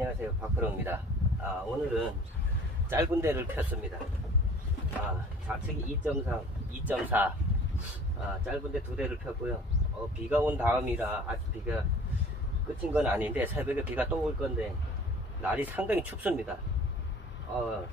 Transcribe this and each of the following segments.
안녕하세요. 박프로입니다. 아, 오늘은 짧은 데를 폈습니다. 아, 좌측이 2.3 2.4 아, 짧은 데 두 대를 폈고요. 어, 비가 온 다음이라 아직 비가 끝인 건 아닌데 새벽에 비가 또 올 건데 날이 상당히 춥습니다. 어,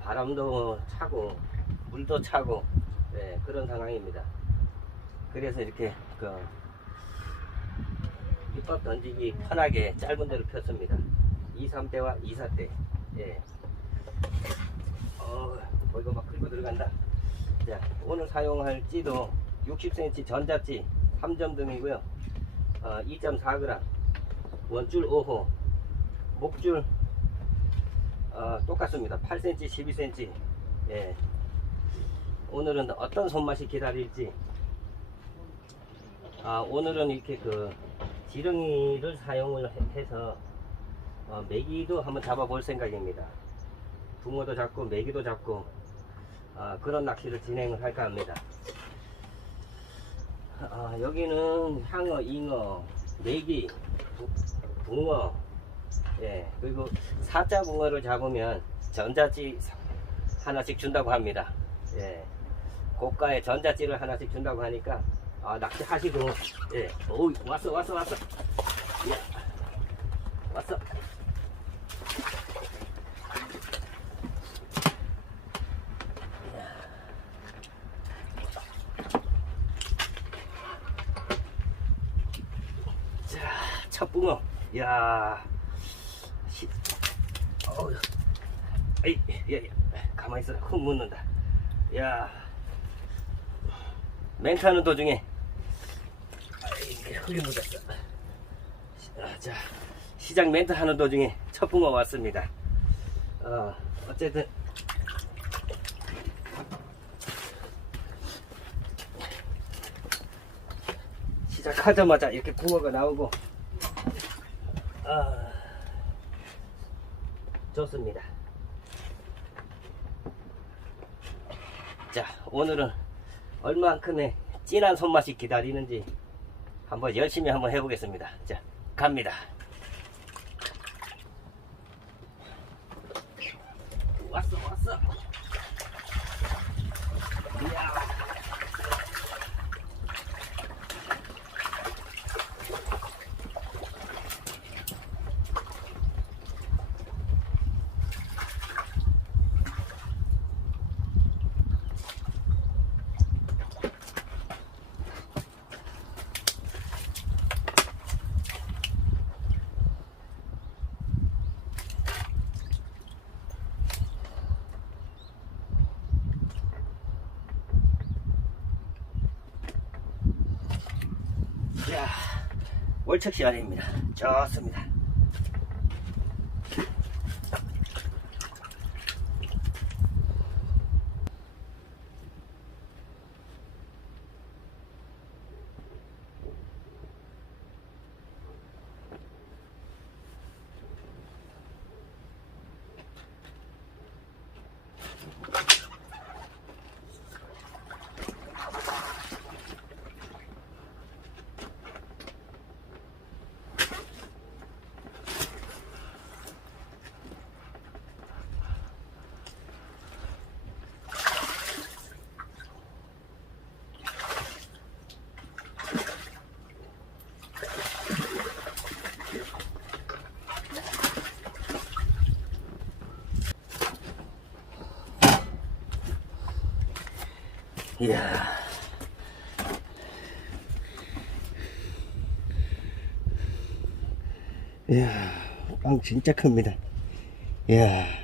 바람도 차고 물도 차고 네, 그런 상황입니다. 그래서 이렇게 그 밑밥 던지기 편하게 짧은 데로 폈습니다. 2, 3대와 2, 4대. 예. 어, 뭐 이거 막 긁고 들어간다. 자, 오늘 사용할 찌도 60cm 전자찌 3점 등이고요. 어, 2.4g. 원줄 5호. 목줄 어, 똑같습니다. 8cm, 12cm. 예. 오늘은 어떤 손맛이 기다릴지. 아, 오늘은 이렇게 그 지렁이를 사용을 해- 해서 어, 메기도 한번 잡아볼 생각입니다. 붕어도 잡고 메기도 잡고 아, 그런 낚시를 진행을 할까 합니다. 아, 여기는 향어, 잉어, 메기, 부- 붕어, 예, 그리고 사자 붕어를 잡으면 전자찌 하나씩 준다고 합니다. 예, 고가의 전자찌를 하나씩 준다고 하니까 아, 낚시 하시고, 예. 오, 왔어, 왔어, 왔어. 예. 왔어. 자, 첫 붕어. 야 시, 어우, 에이, 야, 야, 가만히 있어. 흙 묻는다. 야 멘트하는 도중에 흙이 묻었어. 아, 자, 시작 멘트 하는 도중에 첫 붕어 왔습니다. 어, 어쨌든 시작하자마자 이렇게 붕어가 나오고 아, 좋습니다. 자, 오늘은 얼만큼의 진한 손맛이 기다리는지 한번 열심히 한번 해보겠습니다. 자, 갑니다. 왔어, 왔어. 이야. 자, 월척 시간입니다. 좋습니다. 이야. 이야, 빵 진짜 큽니다. 이야.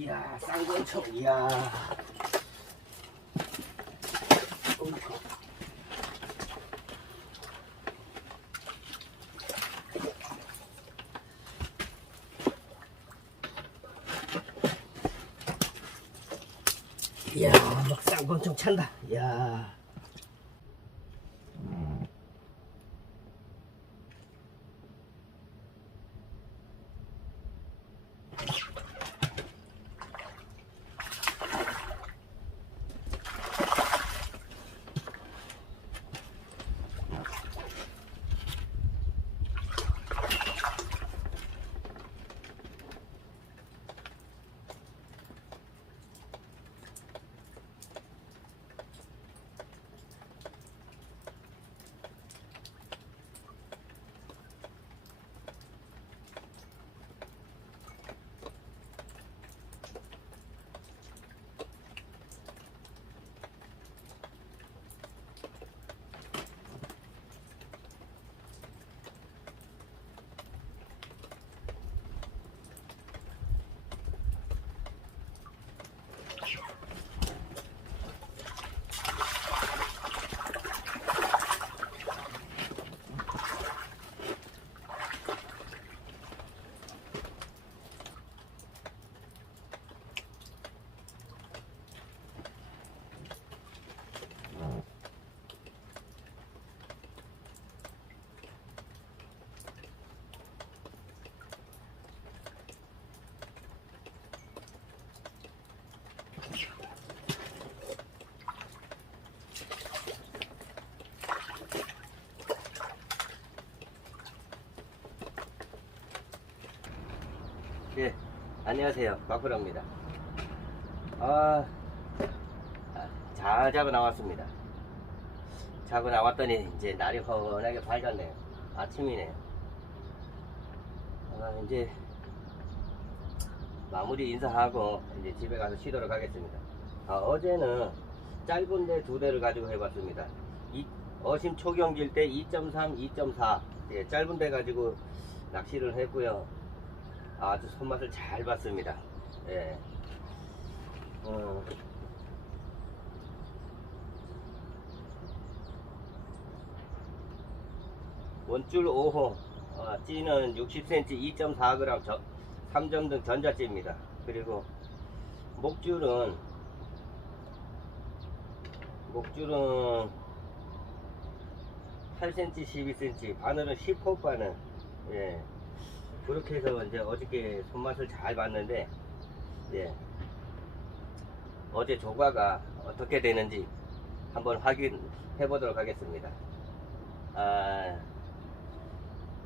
이야, 쌍권총, 이야. 이야, 막 쌍권총 찬다. 이야. 예, 안녕하세요. 마쿠라입니다. 아, 아, 잘 자고 나왔습니다. 자고 나왔더니 이제 날이 환하게 밝았네요. 아침이네요. 아, 이제 마무리 인사하고 이제 집에 가서 쉬도록 하겠습니다. 아, 어제는 짧은데 두 대를 가지고 해봤습니다. 이, 어심 초경기일 때 2.3, 2.4 예, 짧은데 가지고 낚시를 했고요. 아주 손맛을 잘 봤습니다. 예. 어, 원줄 5호, 어, 찌는 60cm 2.4g 저, 3점등 전자찌입니다. 그리고 목줄은 목줄은 8cm, 12cm, 바늘은 10호 바늘. 예. 그렇게 해서 이제 어저께 손맛을 잘 봤는데, 예. 어제 조과가 어떻게 되는지 한번 확인해 보도록 하겠습니다. 아,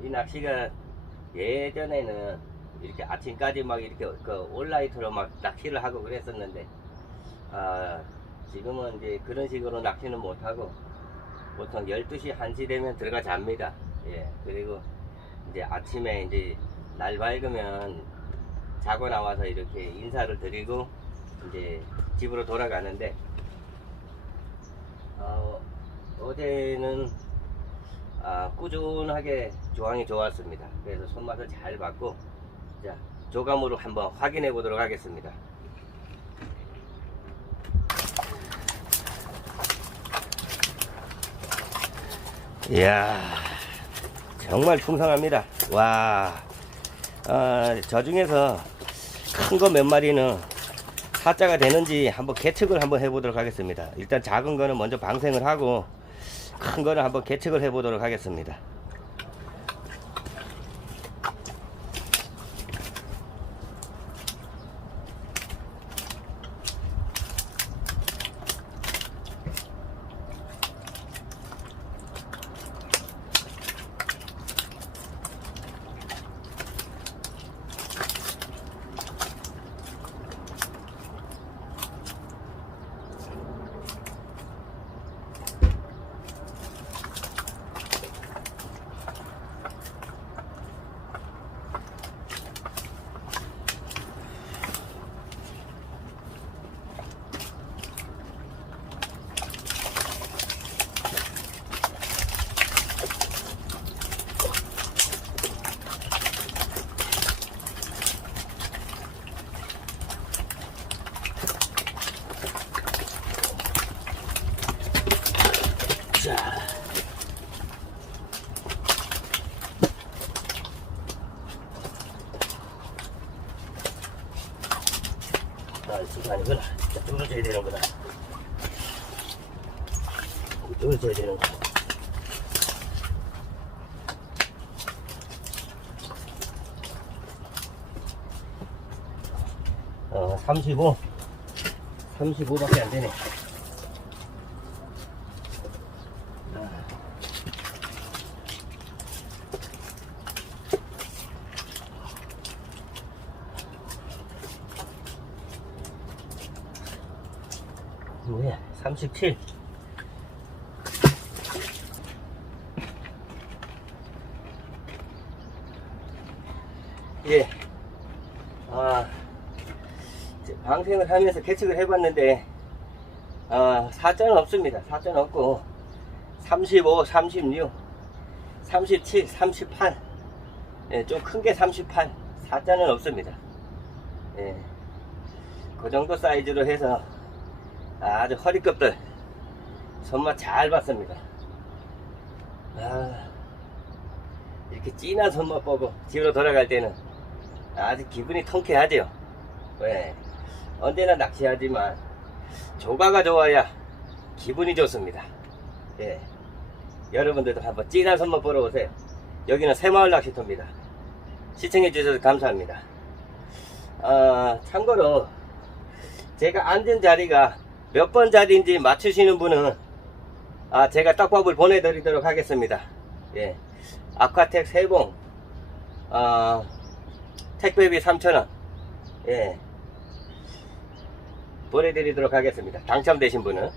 이 낚시가 예전에는 이렇게 아침까지 막 이렇게 그 온라이트로 막 낚시를 하고 그랬었는데, 아, 지금은 이제 그런 식으로 낚시는 못하고, 보통 12시, 1시 되면 들어가 잡니다. 예, 그리고 이제 아침에 이제 날 밝으면 자고 나와서 이렇게 인사를 드리고 이제 집으로 돌아가는데 어, 어제는 아, 꾸준하게 조항이 좋았습니다. 그래서 손맛을 잘 봤고 자 조감으로 한번 확인해 보도록 하겠습니다. 이야 정말 풍성합니다. 와, 어, 저 중에서 큰 거 몇 마리는 사자가 되는지 한번 계측을 한번 해보도록 하겠습니다. 일단 작은 거는 먼저 방생을 하고 큰 거는 한번 계측을 해보도록 하겠습니다. 이거 아니구나. 자, 뚫어줘야 되는구나. 뚫어줘야 되는구나. 어, 35. 35밖에 안 되네. 뭐야, 37. 예. 아, 방생을 하면서 계측을 해봤는데, 아, 사자는 없습니다. 사자는 없고, 35, 36, 37, 38, 예, 좀 큰 게 38, 사자는 없습니다. 예, 그 정도 사이즈로 해서 아주 허리급들 손맛 잘 봤습니다. 아, 이렇게 진한 손맛 보고 집으로 돌아갈 때는 아주 기분이 통쾌하죠. 왜? 언제나 낚시하지만 조가가 좋아야 기분이 좋습니다. 예. 여러분들도 한번 진한 손맛 보러 오세요. 여기는 새마을 낚시터입니다. 시청해 주셔서 감사합니다. 아, 참고로 제가 앉은 자리가 몇 번 자리인지 맞추시는 분은 아, 제가 떡밥을 보내드리도록 하겠습니다. 예. 아쿠아텍 세봉 아, 택배비 3,000원 예. 보내드리도록 하겠습니다. 당첨되신 분은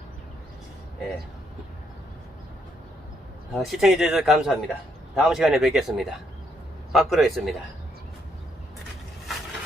예. 아, 시청해주셔서 감사합니다. 다음 시간에 뵙겠습니다. 빠꾸로 했습니다.